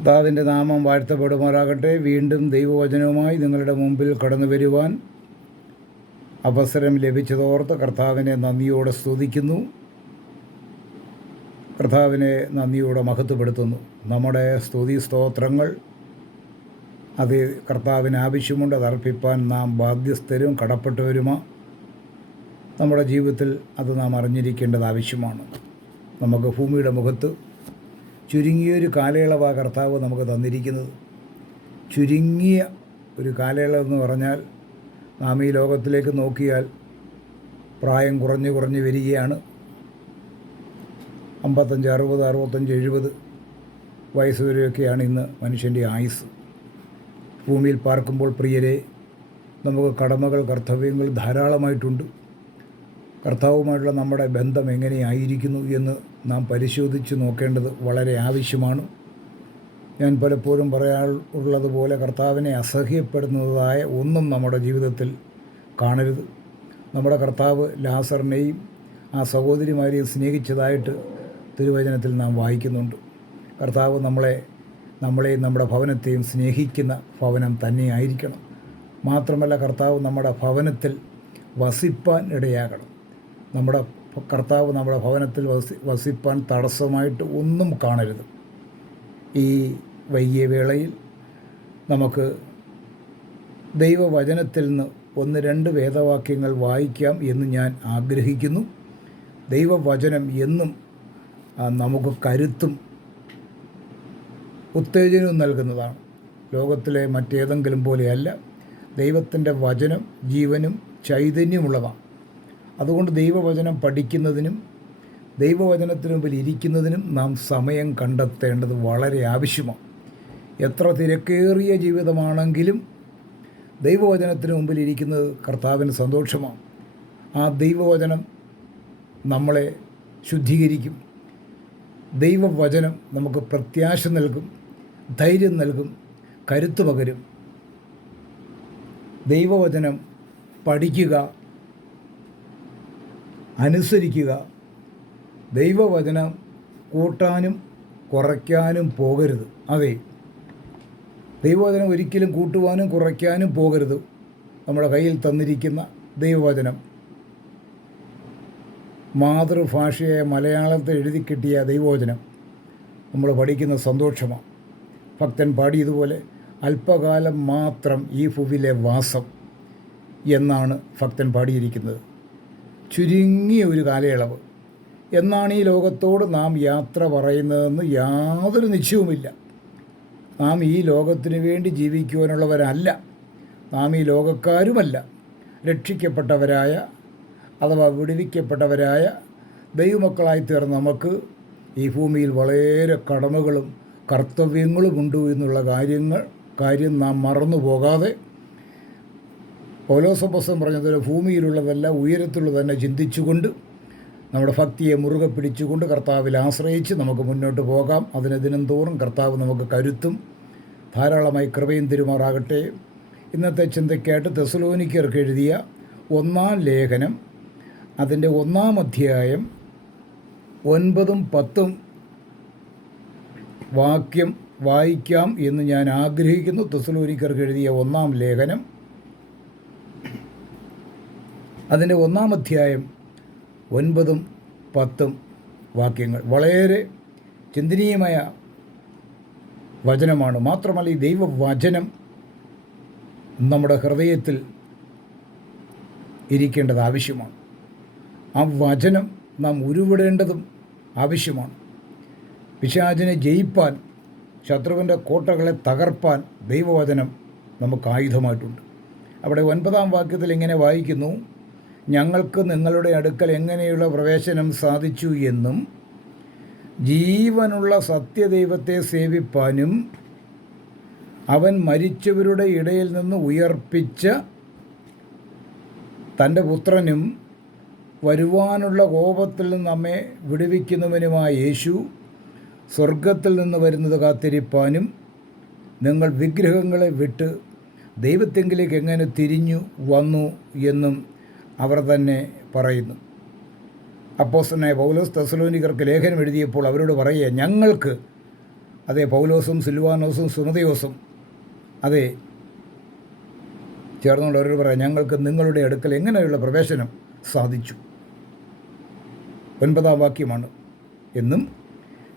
കർത്താവിന്റെ നാമം വാഴ്ത്തപ്പെടുമാറാകട്ടെ. വീണ്ടും ദൈവവചനവുമായി നിങ്ങളുടെ മുമ്പിൽ കടന്നു വരുവാൻ അവസരം ലഭിച്ചതോർത്ത് കർത്താവിനെ നന്ദിയോടെ സ്തുതിക്കുന്നു. കർത്താവിനെ നന്ദിയോടെ മഹത്വപ്പെടുത്തുന്നു. നമ്മുടെ സ്തുതി സ്തോത്രങ്ങൾ അത് കർത്താവിന് ആവശ്യമുണ്ട്. അത് അർപ്പിപ്പാൻ നാം ബാധ്യസ്ഥരും കടപ്പെട്ടവരുമാ. നമ്മുടെ ജീവിതത്തിൽ അത് നാം അറിഞ്ഞിരിക്കേണ്ടത് ആവശ്യമാണ്. നമുക്ക് ഭൂമിയുടെ മുഖത്ത് ചുരുങ്ങിയൊരു കാലയളവാ കർത്താവ് നമുക്ക് തന്നിരിക്കുന്നത്. ചുരുങ്ങിയ ഒരു കാലയളവെന്ന് പറഞ്ഞാൽ നാം ഈ ലോകത്തിലേക്ക് നോക്കിയാൽ പ്രായം കുറഞ്ഞ് കുറഞ്ഞ് വരികയാണ്. അമ്പത്തഞ്ച് അറുപത് അറുപത്തഞ്ച് എഴുപത് വയസ്സ് വരെയൊക്കെയാണ് ഇന്ന് മനുഷ്യന്റെ ആയുസ് ഭൂമിയിൽ പാർക്കുമ്പോൾ പ്രിയരെ നമുക്ക് കടമകൾ കർത്തവ്യങ്ങൾ ധാരാളമായിട്ടുണ്ട്. കർത്താവുമായിട്ടുള്ള നമ്മുടെ ബന്ധം എങ്ങനെയായിരിക്കുന്നു എന്ന് നാം പരിശോധിച്ച് നോക്കേണ്ടത് വളരെ ആവശ്യമാണ്. ഞാൻ പലപ്പോഴും പറയാറുള്ളതുപോലെ കർത്താവിനെ അസഹ്യപ്പെടുന്നതായ ഒന്നും നമ്മുടെ ജീവിതത്തിൽ കാണരുത്. നമ്മുടെ കർത്താവ് ലാസറിനെയും ആ സഹോദരിമാരെയും സ്നേഹിച്ചതായിട്ട് തിരുവചനത്തിൽ നാം വായിക്കുന്നുണ്ട്. കർത്താവ് നമ്മളെ നമ്മളെയും നമ്മുടെ ഭവനത്തെയും സ്നേഹിക്കുന്ന ഭവനം തന്നെയായിരിക്കണം. മാത്രമല്ല കർത്താവ് നമ്മുടെ ഭവനത്തിൽ വസിപ്പാൻ ഇടയാകണം. നമ്മുടെ കർത്താവ് നമ്മുടെ ഭവനത്തിൽ വസി വസിപ്പാൻ തടസ്സമായിട്ട് ഒന്നും കാണരുത്. ഈ വൈകിയ വേളയിൽ നമുക്ക് ദൈവവചനത്തിൽ നിന്ന് ഒന്ന് രണ്ട് വേദവാക്യങ്ങൾ വായിക്കാം എന്ന് ഞാൻ ആഗ്രഹിക്കുന്നു. ദൈവവചനം എന്നും നമുക്ക് കരുത്തും ഉത്തേജനവും നൽകുന്നതാണ്. ലോകത്തിലെ മറ്റേതെങ്കിലും പോലെയല്ല. ദൈവത്തിന്റെ വചനം ജീവനും ചൈതന്യമുള്ളതാണ്. അതുകൊണ്ട് ദൈവവചനം പഠിക്കുന്നതിനും ദൈവവചനത്തിന് മുമ്പിൽ ഇരിക്കുന്നതിനും നാം സമയം കണ്ടെത്തേണ്ടത് വളരെ ആവശ്യമാണ്. എത്ര തിരക്കേറിയ ജീവിതമാണെങ്കിലും ദൈവവചനത്തിന് മുമ്പിൽ ഇരിക്കുന്നത് കർത്താവിന് സന്തോഷമാണ്. ആ ദൈവവചനം നമ്മളെ ശുദ്ധീകരിക്കും. ദൈവവചനം നമുക്ക് പ്രത്യാശ നൽകും ധൈര്യം നൽകും കരുത്തു പകരും. ദൈവവചനം പഠിക്കുക അനുസരിക്കുക. ദൈവവചനം കൂട്ടാനും കുറയ്ക്കാനും പോകരുത്. അതെ. ദൈവവചനം ഒരിക്കലും കൂട്ടുവാനും കുറയ്ക്കാനും പോകരുത്. നമ്മുടെ കയ്യിൽ തന്നിരിക്കുന്ന ദൈവവചനം. മാതൃഭാഷയായ മലയാളത്തിൽ എഴുതി കിട്ടിയ ദൈവവചനം നമ്മൾ പഠിക്കുന്ന സന്തോഷമാണ്. ഭക്തൻ പാടിയതുപോലെ അല്പകാലം മാത്രം ഈ ഭുവിലെ വാസം എന്നാണ് ഭക്തൻ പാടിയിരിക്കുന്നത്. ചുരുങ്ങിയ ഒരു കാലയളവ്. എന്നാണ് ഈ ലോകത്തോട് നാം യാത്ര പറയുന്നതെന്ന് യാതൊരു നിശ്ചയവുമില്ല. നാം ഈ ലോകത്തിനു വേണ്ടി ജീവിക്കുവാനുള്ളവരല്ല. നാം ഈ ലോകക്കാരുമല്ല. രക്ഷിക്കപ്പെട്ടവരായ അഥവാ വിടുവിക്കപ്പെട്ടവരായ ദൈവമക്കളായി തീർന്ന നമുക്ക് ഈ ഭൂമിയിൽ വളരെ കടമകളും കർത്തവ്യങ്ങളുമുണ്ട് എന്നുള്ള കാര്യങ്ങൾ കാര്യം നാം മറന്നു പോകാതെ പൗലോസപ്പസം പറഞ്ഞതുപോലെ ഭൂമിയിലുള്ളതല്ല ഉയരത്തിലുള്ളതന്നെ ചിന്തിച്ചുകൊണ്ട് നമ്മുടെ ഭക്തിയെ മുറുകെ പിടിച്ചുകൊണ്ട് കർത്താവിൽ ആശ്രയിച്ച് നമുക്ക് മുന്നോട്ട് പോകാം. അതിന് ദിനം തോറും കർത്താവ് നമുക്ക് കരുത്തും. ധാരാളമായി കൃപയും തിരുമാറാകട്ടെ. ഇന്നത്തെ ചിന്തയ്ക്കായിട്ട് തെസലോനിക്കർക്ക് എഴുതിയ ഒന്നാം ലേഖനം അതിന്റെ ഒന്നാം അധ്യായം ഒൻപതും പത്തും വാക്യം വായിക്കാം എന്ന് ഞാൻ ആഗ്രഹിക്കുന്നു. തെസലോനിക്കർക്ക് എഴുതിയ ഒന്നാം ലേഖനം അതിന്റെ ഒന്നാം അധ്യായം ഒൻപതും പത്തും വാക്യങ്ങൾ. വളരെ ചിന്തനീയമായ വചനമാണ്. മാത്രമല്ല ഈ ദൈവവചനം നമ്മുടെ ഹൃദയത്തിൽ ഇരിക്കേണ്ടത് ആവശ്യമാണ്. ആ വചനം നാം ഉരുവിടേണ്ടതും ആവശ്യമാണ്. പിശാചിനെ ജയിപ്പാൻ ശത്രുവിന്റെ കോട്ടകളെ തകർപ്പാൻ ദൈവവചനം നമുക്ക് ആയുധമായിട്ടുണ്ട്. അവിടെ ഒൻപതാം വാക്യത്തിൽ ഇങ്ങനെ വായിക്കുന്നു ഞങ്ങൾക്ക് നിങ്ങളുടെ അടുക്കൽ എങ്ങനെയുള്ള പ്രവേശനം സാധിച്ചു എന്നും ജീവനുള്ള സത്യദൈവത്തെ സേവിപ്പാനും അവൻ മരിച്ചവരുടെ ഇടയിൽ നിന്ന് ഉയർപ്പിച്ച തന്റെ പുത്രനും വരുവാനുള്ള കോപത്തിൽ നിന്ന് നമ്മെ വിടുവിക്കുന്നവനുമായ യേശു സ്വർഗത്തിൽ നിന്ന് വരുന്നത് കാത്തിരിപ്പാനും നിങ്ങൾ വിഗ്രഹങ്ങളെ വിട്ട് ദൈവത്തെങ്കിലേക്ക് എങ്ങനെ തിരിഞ്ഞു വന്നു എന്നും അവർ തന്നെ പറയുന്നു. അപ്പോസ്തനായ പൗലോസ് തെസലോനിക്കർക്ക് ലേഖനം എഴുതിയപ്പോൾ അവരോട് പറയുക ഞങ്ങൾക്ക് അതെ പൗലോസും സിൽവാനോസും സുമതയോസും അതെ ചേർന്നുകൊണ്ട് അവരോട് പറയാം ഞങ്ങൾക്ക് നിങ്ങളുടെ അടുക്കൽ എങ്ങനെയുള്ള പ്രവേശനം സാധിച്ചു? ഒൻപതാം വാക്യമാണ്. എന്നും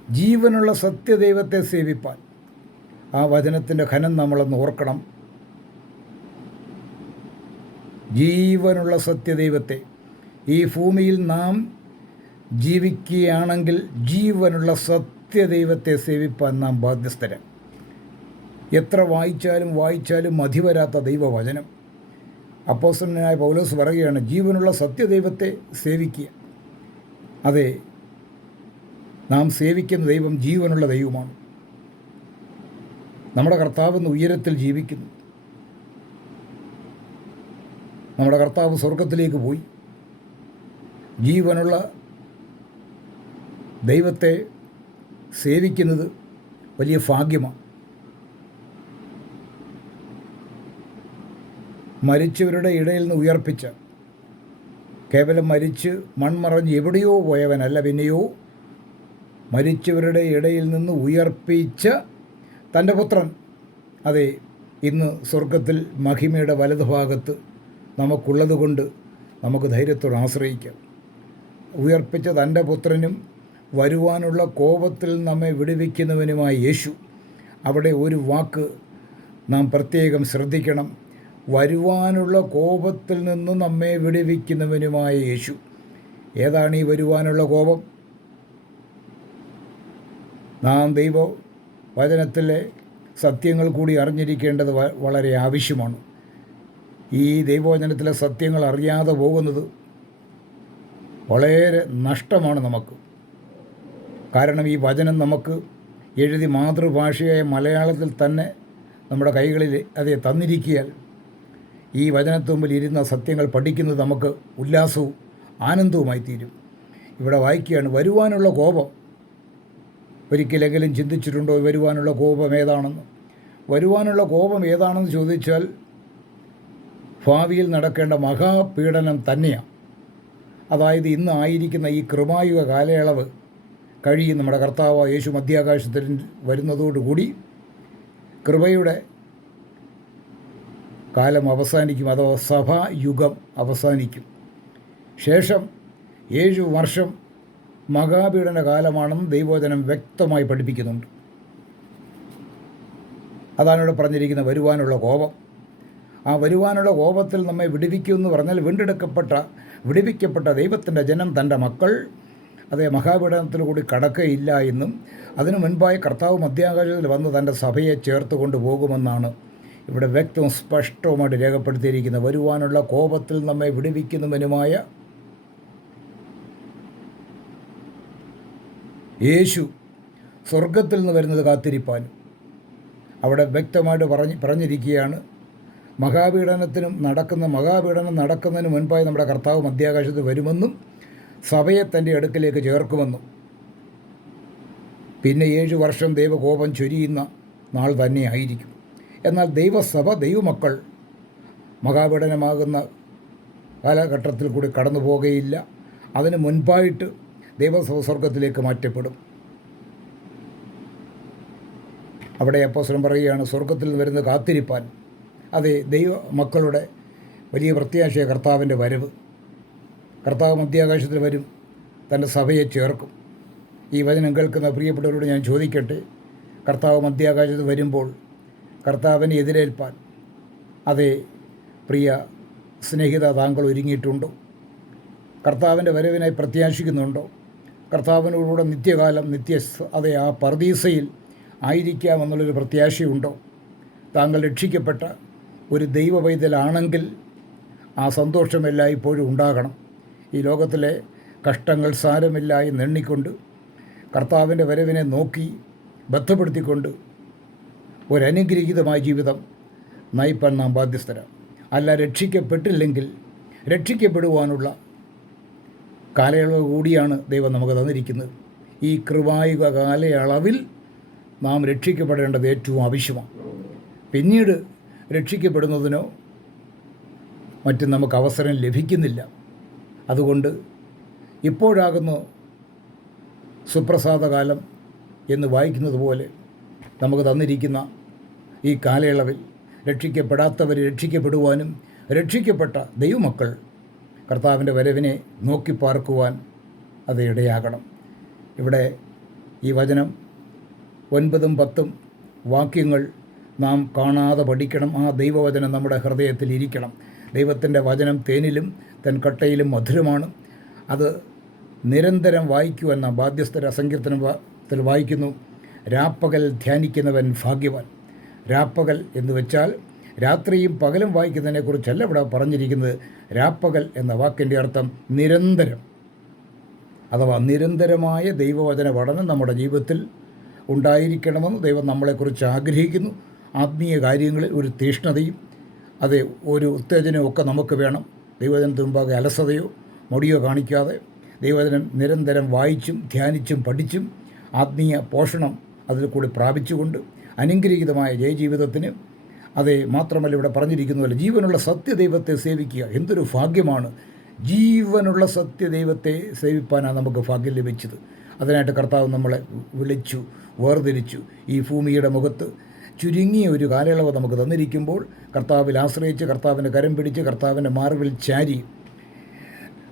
ജീവനുള്ള സത്യദൈവത്തെ സേവിപ്പാൻ ആ വചനത്തിന്റെ ഖനം നമ്മളൊന്ന് ഓർക്കണം. ജീവനുള്ള സത്യദൈവത്തെ. ഈ ഭൂമിയിൽ നാം ജീവിക്കുകയാണെങ്കിൽ ജീവനുള്ള സത്യദൈവത്തെ സേവിപ്പാൻ നാം ബാധ്യസ്ഥരാണ് എത്ര വായിച്ചാലും വായിച്ചാലും മതിവരാത്ത ദൈവവചനം. അപ്പോസനായ പൗലോസ് പറയുകയാണ് ജീവനുള്ള സത്യദൈവത്തെ സേവിക്കുക. അതെ നാം സേവിക്കുന്ന ദൈവം ജീവനുള്ള ദൈവമാണ്. നമ്മുടെ കർത്താവ് ഉയരത്തിൽ ജീവിക്കുന്നു. നമ്മുടെ കർത്താവ് സ്വർഗത്തിലേക്ക് പോയി. ജീവനുള്ള ദൈവത്തെ സേവിക്കുന്നത് വലിയ ഭാഗ്യമാണ് മരിച്ചവരുടെ ഇടയിൽ നിന്ന് ഉയർപ്പിച്ച കേവലം മരിച്ച് മൺമറഞ്ഞ് എവിടെയോ പോയവനല്ല പിന്നെയോ മരിച്ചവരുടെ ഇടയിൽ നിന്ന് ഉയർപ്പിച്ച തന്റെ പുത്രൻ. അതെ ഇന്ന് സ്വർഗത്തിൽ മഹിമയുടെ വലതുഭാഗത്ത് നമുക്കുള്ളത് കൊണ്ട് നമുക്ക് ധൈര്യത്തോടെ ആശ്രയിക്കാം. ഉയർപ്പിച്ച തന്റെ പുത്രനും വരുവാനുള്ള കോപത്തിൽ നമ്മെ വിടുവിക്കുന്നവനുമായ യേശു അവിടെ ഒരു വാക്ക് നാം പ്രത്യേകം ശ്രദ്ധിക്കണം. വരുവാനുള്ള കോപത്തിൽ നിന്ന് നമ്മെ വിടുവിക്കുന്നവനുമായ യേശു. ഏതാണ് ഈ വരുവാനുള്ള കോപം? നാം ദൈവ വചനത്തിലെ സത്യങ്ങൾ കൂടി അറിഞ്ഞിരിക്കേണ്ടത് വളരെ ആവശ്യമാണ്. ഈ ദൈവവചനത്തിലെ സത്യങ്ങൾ അറിയാതെ പോകുന്നത് വളരെ നഷ്ടമാണ് നമുക്ക്. കാരണം ഈ വചനം നമുക്ക് എഴുതി മാതൃഭാഷയായ മലയാളത്തിൽ തന്നെ നമ്മുടെ കൈകളിൽ അതെ തന്നിരിക്കിയാൽ ഈ വചനത്തുമ്പിൽ ഇരുന്ന സത്യങ്ങൾ പഠിക്കുന്നത് നമുക്ക് ഉല്ലാസവും ആനന്ദവുമായി തീരും. ഇവിടെ വായിക്കുകയാണ് വരുവാനുള്ള കോപം. ഒരിക്കലെങ്കിലും ചിന്തിച്ചിട്ടുണ്ടോ വരുവാനുള്ള കോപം ഏതാണെന്ന്? വരുവാനുള്ള കോപം ഏതാണെന്ന് ചോദിച്ചാൽ ഭാവിയിൽ നടക്കേണ്ട മഹാപീഡനം തന്നെയാണ്. അതായത് ഇന്ന് ആയിരിക്കുന്ന ഈ കൃമായുഗ കാലയളവ് കഴിയും നമ്മുടെ കർത്താവ് യേശു മധ്യാകാശത്തിൽ വരുന്നതോടുകൂടി കൃപയുടെ കാലം അവസാനിക്കും അഥവാ സഭായുഗം അവസാനിക്കും. ശേഷം ഏഴു വർഷം മഹാപീഡന കാലമാണെന്ന് ദൈവോചനം വ്യക്തമായി പഠിപ്പിക്കുന്നുണ്ട്. അതാണ് ഇവിടെ പറഞ്ഞിരിക്കുന്ന വരുവാനുള്ള കോപം. ആ വരുവാനുള്ള കോപത്തിൽ നമ്മെ വിടുവിക്കൂ എന്ന് പറഞ്ഞാൽ വീണ്ടെടുക്കപ്പെട്ട വിടുവിക്കപ്പെട്ട ദൈവത്തിന്റെ ജനം തന്റെ മക്കൾ അതേ മഹാപീഡനത്തിൽ കൂടി കടക്കയില്ല എന്നും അതിനു മുൻപായി കർത്താവ് മധ്യാകാശത്തിൽ വന്ന് തന്റെ സഭയെ ചേർത്ത് കൊണ്ടുപോകുമെന്നാണ് ഇവിടെ വ്യക്തവും സ്പഷ്ടവുമായിട്ട് രേഖപ്പെടുത്തിയിരിക്കുന്നത്. വരുവാനുള്ള കോപത്തിൽ നമ്മെ വിടുവിക്കുന്നവനുമായ യേശു സ്വർഗത്തിൽ നിന്ന് വരുന്നത് കാത്തിരിപ്പാൻ അവിടെ വ്യക്തമായിട്ട് പറഞ്ഞ് പറഞ്ഞിരിക്കുകയാണ്. മഹാപീഡനത്തിനും നടക്കുന്ന മഹാപീഡനം നടക്കുന്നതിന് മുൻപായി നമ്മുടെ കർത്താവ് മധ്യാകാശത്ത് വരുമെന്നും സഭയെ തന്റെ അടുക്കിലേക്ക് ചേർക്കുമെന്നും. പിന്നെ ഏഴ് വർഷം ദൈവകോപം ചൊരിയുന്ന നാൾ തന്നെ ആയിരിക്കും എന്നാൽ ദൈവസഭ ദൈവമക്കൾ മഹാപീഡനമാകുന്ന കാലഘട്ടത്തിൽ കൂടി കടന്നു പോകുകയില്ല. അതിന് മുൻപായിട്ട് ദൈവസഭ സ്വർഗത്തിലേക്ക് മാറ്റപ്പെടും. അവിടെ അപ്പോസ്വരം പറയുകയാണ് സ്വർഗത്തിൽ നിന്ന് വരുന്ന കാത്തിരിപ്പാൻ. അതെ ദൈവ മക്കളുടെ വലിയ പ്രത്യാശയ കർത്താവിന്റെ വരവ്. കർത്താവ് മധ്യാകാശത്തിൽ വരും തന്റെ സഭയെ ചേർക്കും. ഈ വചനം കേൾക്കുന്ന പ്രിയപ്പെട്ടവരോട് ഞാൻ ചോദിക്കട്ടെ കർത്താവ് മധ്യാകാശത്ത് വരുമ്പോൾ കർത്താവിനെ എതിരേൽപ്പാൻ അതെ പ്രിയ സ്നേഹിത താങ്കൾ ഒരുങ്ങിയിട്ടുണ്ടോ? കർത്താവിന്റെ വരവിനായി പ്രത്യാശിക്കുന്നുണ്ടോ? കർത്താവിനോടുകൂടെ നിത്യകാലം നിത്യ അതെ ആ പർദീസയിൽ ആയിരിക്കാമെന്നുള്ളൊരു പ്രത്യാശയുണ്ടോ? താങ്കൾ രക്ഷിക്കപ്പെട്ട ഒരു ദൈവ പൈതലാണെങ്കിൽ ആ സന്തോഷമെല്ലാം ഇപ്പോഴും ഉണ്ടാകണം. ഈ ലോകത്തിലെ കഷ്ടങ്ങൾ സാരമില്ലായി എന്ന് എണ്ണിക്കൊണ്ട് കർത്താവിന്റെ വരവിനെ നോക്കി ബന്ധപ്പെടുത്തിക്കൊണ്ട് ഒരനുഗ്രഹീതമായ ജീവിതം നയിപ്പാൻ നാം ബാധ്യസ്ഥരാണ്. അല്ല രക്ഷിക്കപ്പെട്ടില്ലെങ്കിൽ രക്ഷിക്കപ്പെടുവാനുള്ള കാലയളവ് കൂടിയാണ് ദൈവം നമുക്ക് തന്നിരിക്കുന്നത്. ഈ കൃപായുക കാലയളവിൽ നാം രക്ഷിക്കപ്പെടേണ്ടത് ഏറ്റവും ആവശ്യമാണ്. പിന്നീട് രക്ഷിക്കപ്പെടുന്നതിനോ മറ്റും നമുക്ക് അവസരം ലഭിക്കുന്നില്ല. അതുകൊണ്ട് ഇപ്പോഴാകുന്നു സുപ്രസാദകാലം എന്ന് വായിക്കുന്നത് പോലെ നമുക്ക് തന്നിരിക്കുന്ന ഈ കാലയളവിൽ രക്ഷിക്കപ്പെടാത്തവർ രക്ഷിക്കപ്പെടുവാനും രക്ഷിക്കപ്പെട്ട ദൈവമക്കൾ കർത്താവിന്റെ വരവിനെ നോക്കി പാർക്കുവാൻ അത് ഇടയാകണം. ഇവിടെ ഈ വചനം ഒൻപതും പത്തും വാക്യങ്ങൾ നാം കാണാതെ പഠിക്കണം. ആ ദൈവവചനം നമ്മുടെ ഹൃദയത്തിൽ ഇരിക്കണം. ദൈവത്തിന്റെ വചനം തേനിലും തൻ കട്ടയിലും മധുരമാണ്. അത് നിരന്തരം വായിക്കുവാൻ നാം ബാധ്യസ്ഥര സങ്കീർത്തനത്തിൽ വായിക്കുന്നു. രാപ്പകൽ ധ്യാനിക്കുന്നവൻ ഭാഗ്യവാൻ. രാപ്പകൽ എന്ന് വെച്ചാൽ രാത്രിയും പകലും വായിക്കുന്നതിനെക്കുറിച്ചല്ല ഇവിടെ പറഞ്ഞിരിക്കുന്നത്. രാപ്പകൽ എന്ന വാക്കിന്റെ അർത്ഥം നിരന്തരം. അഥവാ നിരന്തരമായ ദൈവവചന പഠനം നമ്മുടെ ജീവിതത്തിൽ ഉണ്ടായിരിക്കണമെന്ന് ദൈവം നമ്മളെക്കുറിച്ച് ആഗ്രഹിക്കുന്നു. ആത്മീയ കാര്യങ്ങളിൽ ഒരു തീഷ്ണതയും അതെ ഒരു ഉത്തേജനവും ഒക്കെ നമുക്ക് വേണം. ദൈവവചനത്തിന് മുമ്പാകെ അലസതയോ മടിയോ കാണിക്കാതെ ദൈവജനം നിരന്തരം വായിച്ചും ധ്യാനിച്ചും പഠിച്ചും ആത്മീയ പോഷണം അതിൽ കൂടി പ്രാപിച്ചുകൊണ്ട് അനുഗ്രഹീതമായ ജയജീവിതത്തിന് അതേ മാത്രമല്ല ഇവിടെ പറഞ്ഞിരിക്കുന്നതല്ല ജീവനുള്ള സത്യദൈവത്തെ സേവിക്കുക എന്തൊരു ഭാഗ്യമാണ്. ജീവനുള്ള സത്യദൈവത്തെ സേവിപ്പാനാണ് നമുക്ക് ഭാഗ്യം ലഭിച്ചത്. അതിനായിട്ട് കർത്താവ് നമ്മളെ വിളിച്ചു വേർതിരിച്ചു. ഈ ഭൂമിയുടെ മുഖത്ത് ചുരുങ്ങിയ ഒരു കാലയളവ് നമുക്ക് തന്നിരിക്കുമ്പോൾ കർത്താവിൽ ആശ്രയിച്ച് കർത്താവിന്റെ കരം പിടിച്ച് കർത്താവിന്റെ മാർവിൽ ചാരി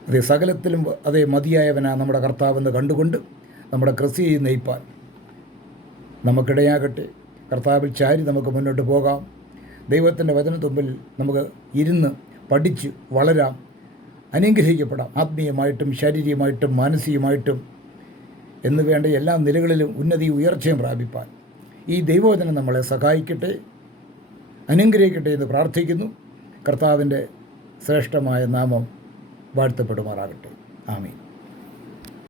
അതെ സകലത്തിലും അതേ മതിയായവനാ നമ്മുടെ കർത്താവെന്ന് കണ്ടുകൊണ്ട് നമ്മുടെ ക്രിസ്തിയെ നയിപ്പാൻ നമുക്കിടയാകട്ടെ കർത്താവിൽ ചാരി നമുക്ക് മുന്നോട്ട് പോകാം. ദൈവത്തിന്റെ വചനത്തുമ്പിൽ നമുക്ക് ഇരുന്ന് പഠിച്ച് വളരാം. അനുഗ്രഹിക്കപ്പെടാം ആത്മീയമായിട്ടും ശാരീരികമായിട്ടും മാനസികമായിട്ടും എന്ന് വേണ്ട എല്ലാ നിലകളിലും ഉന്നതി ഉയർച്ചയും പ്രാപിപ്പാൻ. ഈ ദൈവവചനം നമ്മളെ സഹായിക്കട്ടെ അനുഗ്രഹിക്കട്ടെ എന്ന് പ്രാർത്ഥിക്കുന്നു. കർത്താവിന്റെ ശ്രേഷ്ഠമായ നാമം വാഴ്ത്തപ്പെടുമാറാകട്ടെ. ആമീൻ.